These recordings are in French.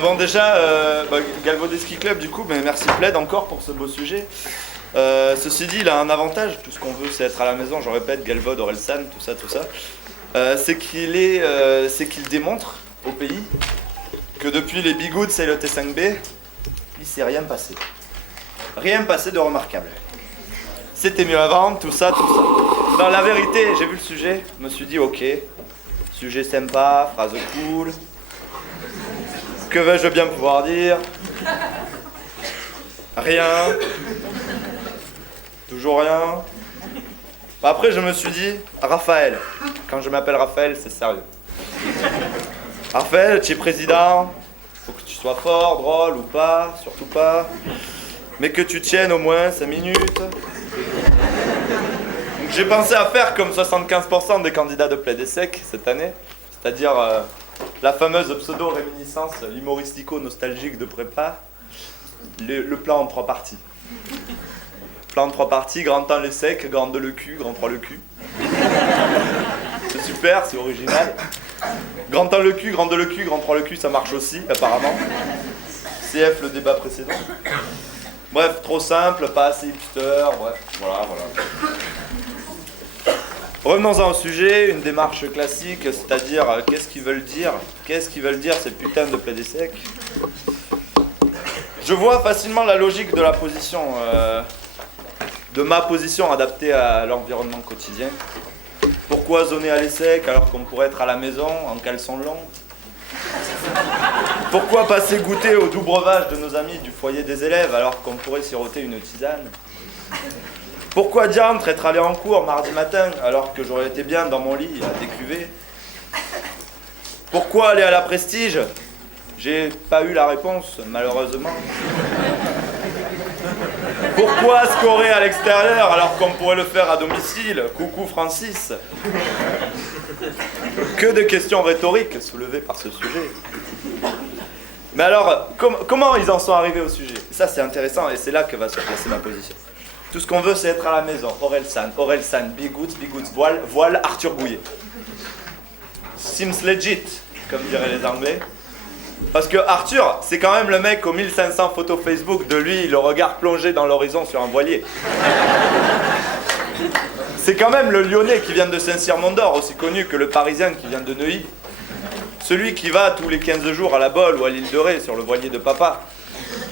Bon déjà, Galvaudet Ski Club du coup, mais merci Plaid encore pour ce beau sujet. Ceci dit, il a un avantage, tout ce qu'on veut c'est être à la maison, je répète, Galvaud, Orelsan, tout ça. C'est qu'il démontre au pays que depuis les Bigouds et le T5B, il s'est rien passé. Rien passé de remarquable. C'était mieux avant, tout ça. Dans la vérité, j'ai vu le sujet, je me suis dit ok, sujet sympa, phrase cool. Que vais-je bien pouvoir dire? Rien. Toujours rien. Après, je me suis dit, Raphaël. Quand je m'appelle Raphaël, c'est sérieux. Raphaël, tu es président. Faut que tu sois fort, drôle ou pas, surtout pas. Mais que tu tiennes au moins 5 minutes. Donc j'ai pensé à faire comme 75% des candidats de Plaid et Sec cette année. C'est-à-dire la fameuse pseudo-réminiscence humoristico-nostalgique de prépa. Le plan en 3 parties. Plan en 3 parties, grand temps le sec, grand 2 le cul, grand 3 le cul. C'est super, c'est original. Grand temps le cul, grand 2 le cul, grand 3 le cul, ça marche aussi, apparemment. CF, le débat précédent. Bref, trop simple, pas assez hipster, bref, voilà. Revenons-en au sujet, une démarche classique, c'est-à-dire qu'est-ce qu'ils veulent dire? Qu'est-ce qu'ils veulent dire ces putains de Plaid et Sec? Je vois facilement la logique de la position, de ma position adaptée à l'environnement quotidien. Pourquoi zoner à l'ESSEC alors qu'on pourrait être à la maison en caleçon long? Pourquoi passer goûter au doux breuvage de nos amis du foyer des élèves alors qu'on pourrait siroter une tisane? Pourquoi diantre être allé en cours mardi matin alors que j'aurais été bien dans mon lit à décuver? Pourquoi aller à la Prestige? J'ai pas eu la réponse, malheureusement. Pourquoi scorer à l'extérieur alors qu'on pourrait le faire à domicile? Coucou Francis. Que de questions rhétoriques soulevées par ce sujet. Mais alors, comment ils en sont arrivés au sujet? Ça c'est intéressant et c'est là que va se placer ma position. Tout ce qu'on veut c'est être à la maison. Orelsan, Bigouds, voile, Arthur Gouillet. Seems legit, comme diraient les Anglais. Parce que Arthur, c'est quand même le mec aux 1500 photos Facebook de lui, le regard plongé dans l'horizon sur un voilier. C'est quand même le Lyonnais qui vient de Saint-Cyr-Mont-d'Or, aussi connu que le Parisien qui vient de Neuilly. Celui qui va tous les 15 jours à la Bolle ou à l'île de Ré sur le voilier de papa.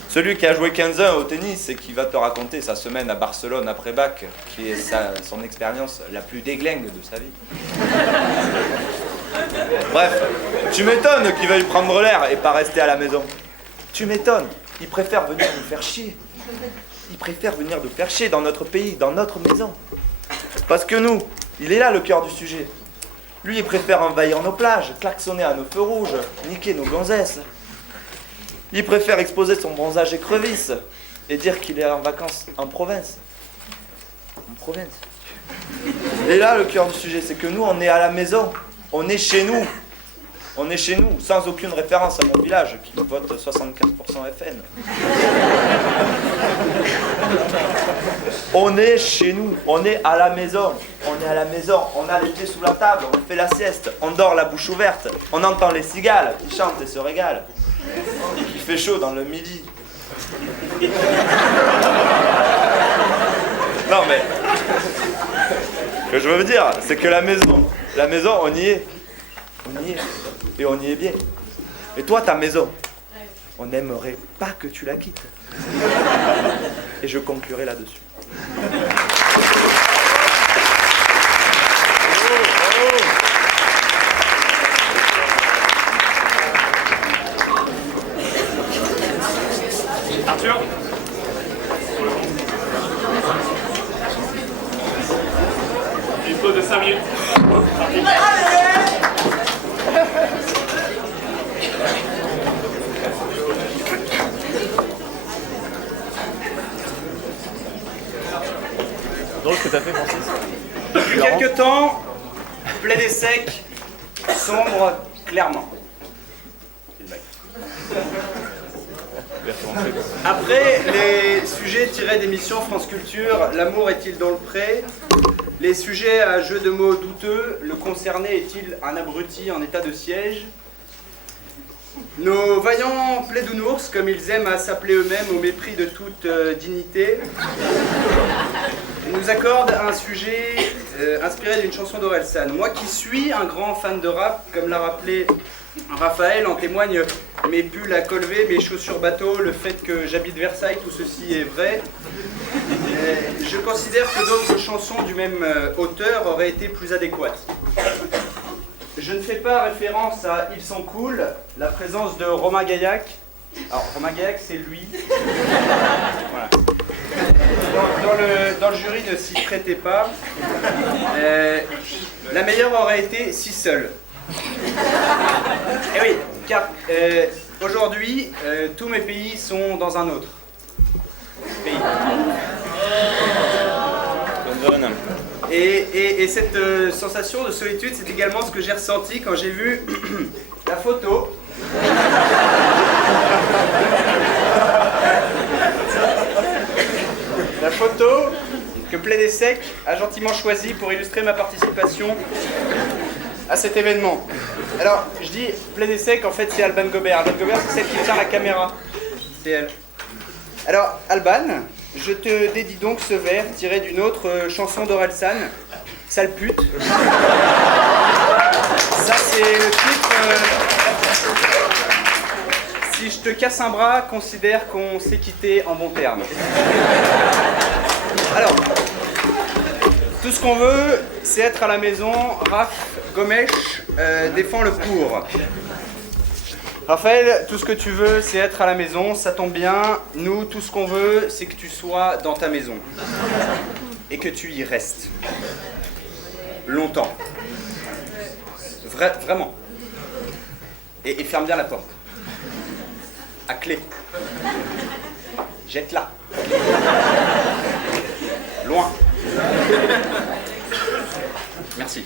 Celui qui a joué 15 ans au tennis et qui va te raconter sa semaine à Barcelone après bac, qui est son expérience la plus déglingue de sa vie. Bref, tu m'étonnes qu'il veuille prendre l'air et pas rester à la maison. Tu m'étonnes, il préfère venir nous faire chier. Il préfère venir nous faire chier dans notre pays, dans notre maison. Parce que nous, il est là le cœur du sujet. Lui, il préfère envahir nos plages, klaxonner à nos feux rouges, niquer nos gonzesses. Il préfère exposer son bronzage écrevisse et dire qu'il est en vacances en province. En province. Et là, le cœur du sujet, c'est que nous, on est à la maison. On est chez nous. On est chez nous, sans aucune référence à mon village, qui vote 75% FN. On est chez nous, on est à la maison. On est à la maison, on a les pieds sous la table, on fait la sieste, on dort la bouche ouverte, on entend les cigales qui chantent et se régalent. Il fait chaud dans le midi. Non mais, ce que je veux dire, c'est que la maison, on y est. On y est. Et on y est bien. Et toi, ta maison, on n'aimerait pas que tu la quittes. Et je conclurai là-dessus. Arthur? Une pause de 5 minutes. C'est drôle ce que t'as fait, Francis. Depuis quelques temps, Plaid et Sec sombre clairement. Après les sujets tirés d'émissions France Culture, l'amour est-il dans le pré? Les sujets à jeu de mots douteux, le concerné est-il un abruti en état de siège? Nos vaillants plaidounours, comme ils aiment à s'appeler eux-mêmes au mépris de toute dignité, nous accordent un sujet inspiré d'une chanson d'Orelsan. Moi qui suis un grand fan de rap, comme l'a rappelé Raphaël, en témoignent mes pulls à col V, mes chaussures bateau, le fait que j'habite Versailles, tout ceci est vrai. Je considère que d'autres chansons du même auteur auraient été plus adéquates. Je ne fais pas référence à Ils sont cool, la présence de Romain Gaillac. Alors, Romain Gaillac, c'est lui. Voilà. Dans le jury, ne s'y prêtez pas. La meilleure aurait été Si Seul. Et oui, car aujourd'hui, tous mes pays sont dans un autre pays. Et cette sensation de solitude, c'est également ce que j'ai ressenti quand j'ai vu la photo. La photo que Plaid et Sec a gentiment choisie pour illustrer ma participation à cet événement. Alors, je dis Plaid et Sec, en fait c'est Alban Gobert. Alban Gobert, c'est celle qui tient la caméra. C'est elle. Alors, Alban, je te dédie donc ce vers tiré d'une autre chanson d'Orelsan, Sale pute. Ça, c'est le titre. Si je te casse un bras, considère qu'on s'est quitté en bons termes. Alors, tout ce qu'on veut, c'est être à la maison. Raph Gomèche défend le pour. Raphaël, tout ce que tu veux, c'est être à la maison, ça tombe bien. Nous, tout ce qu'on veut, c'est que tu sois dans ta maison. Et que tu y restes. Longtemps. Vraiment. Et ferme bien la porte. À clé. Jette-la. Loin. Merci.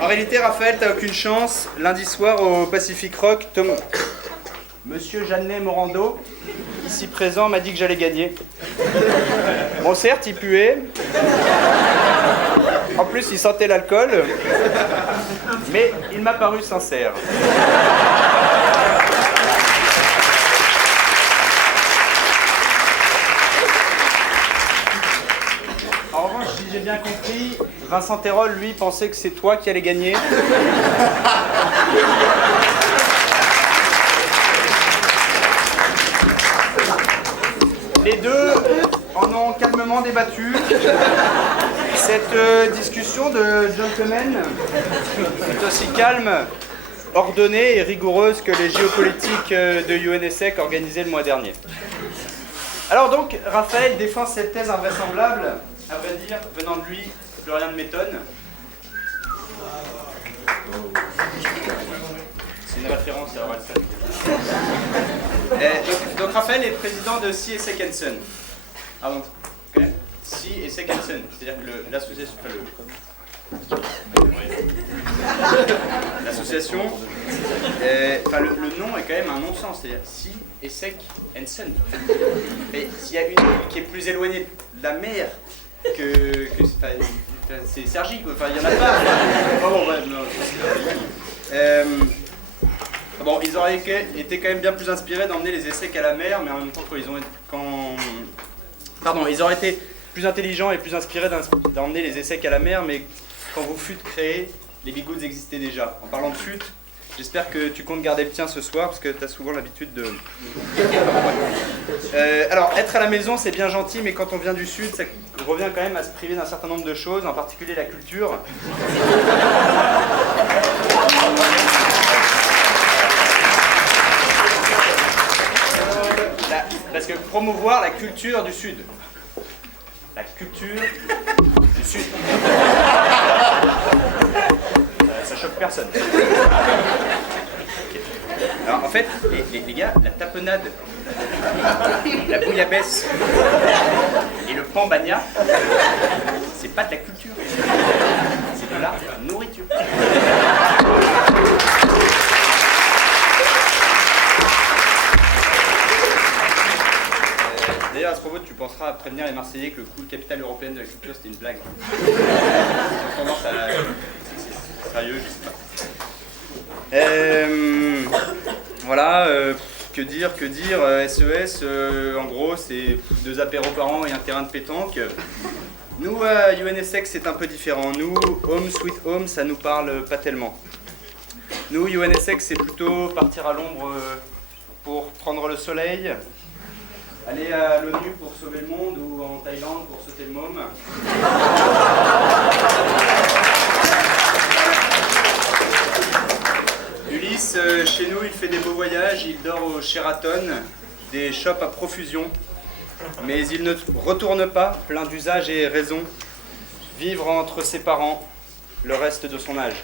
En réalité, Raphaël, t'as aucune chance. Lundi soir au Pacific Rock, Monsieur Jeannet Morando, ici présent, m'a dit que j'allais gagner. Bon, certes, il puait. En plus, il sentait l'alcool. Mais il m'a paru sincère. En revanche, si j'ai bien compris, Vincent Terol, lui, pensait que c'est toi qui allais gagner. Les deux en ont calmement débattu. Cette discussion de gentlemen est aussi calme, ordonnée et rigoureuse que les géopolitiques de UNSEC organisées le mois dernier. Alors donc, Raphaël défend cette thèse invraisemblable. À vrai dire, venant de lui, plus rien ne m'étonne. C'est une référence à Orelsan. Donc Raphaël est président de Si et Sec & Son. Ah bon, tu connais Si et Sec & Son, c'est-à-dire que l'association... L'association... Enfin, le nom est quand même un non-sens, c'est-à-dire Si et Sec & Son. Et s'il y a une qui est plus éloignée de la mer c'est Sergi, quoi. Enfin, il n'y en a pas. Bon, ils auraient été quand même bien plus inspirés d'emmener les essais qu'à la mer, mais en même temps, ils auraient été plus intelligents et plus inspirés d'emmener les essais qu'à la mer, mais quand vous fûtes créés, les bigouds existaient déjà. En parlant de fût, j'espère que tu comptes garder le tien ce soir, parce que tu as souvent l'habitude de... Alors, être à la maison, c'est bien gentil, mais quand on vient du Sud, ça revient quand même à se priver d'un certain nombre de choses, en particulier la culture. Parce que promouvoir la culture du Sud. La culture du Sud. Ça choque personne. Alors en fait, les gars, la tapenade, la bouillabaisse et le pambagna, c'est pas de la culture. C'est de la nourriture. D'ailleurs, à ce propos, tu penseras à prévenir les Marseillais que le cool capitale européenne de la culture, c'était une blague. Ils ont tendance à... C'est sérieux, je sais pas. Voilà, que dire, SES, en gros, c'est 2 apéros par an et un terrain de pétanque. Nous, à UNSX, c'est un peu différent. Nous, Home Sweet Home, ça nous parle pas tellement. Nous, UNSX, c'est plutôt partir à l'ombre pour prendre le soleil, aller à l'ONU pour sauver le monde ou en Thaïlande pour sauter le môme. Ulysse, chez nous, il fait des beaux voyages, il dort au Sheraton, des shops à profusion, mais il ne retourne pas, plein d'usages et raisons, vivre entre ses parents le reste de son âge.